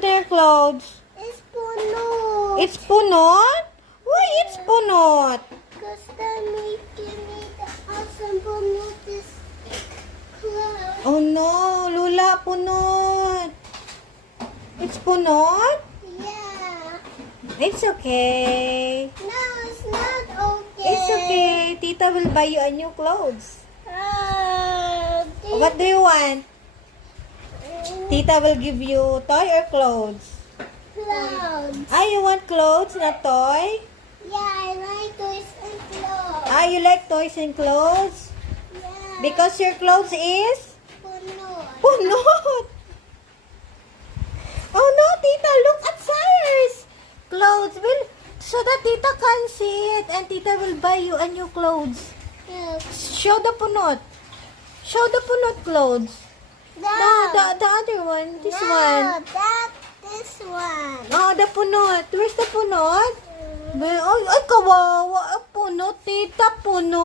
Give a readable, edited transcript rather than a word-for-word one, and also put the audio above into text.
Their clothes. It's punot. It's punot? Why it's punot? Because they're making me the awesome punot is clothes. Oh no, Lula, punot. It's punot? Yeah. It's okay. No, it's not okay. It's okay. Tita will buy you a new clothes. This What do you want? Tita will give you toy or clothes? clothes. Ah, you want clothes, not toy? Yeah, I like toys and clothes. Ah, you like toys and clothes? Yeah. Because your clothes is? punot. Punot! Oh no, Tita, look at Cyrus! Clothes will, so that Tita can see it and Tita will buy you a new clothes. Yeah. Show the punot. Show the punot clothes. No, The other one, this no, one. this one. Oh, the punot. Where's the punot? Ay, kawawa. Punot, Tita, punot.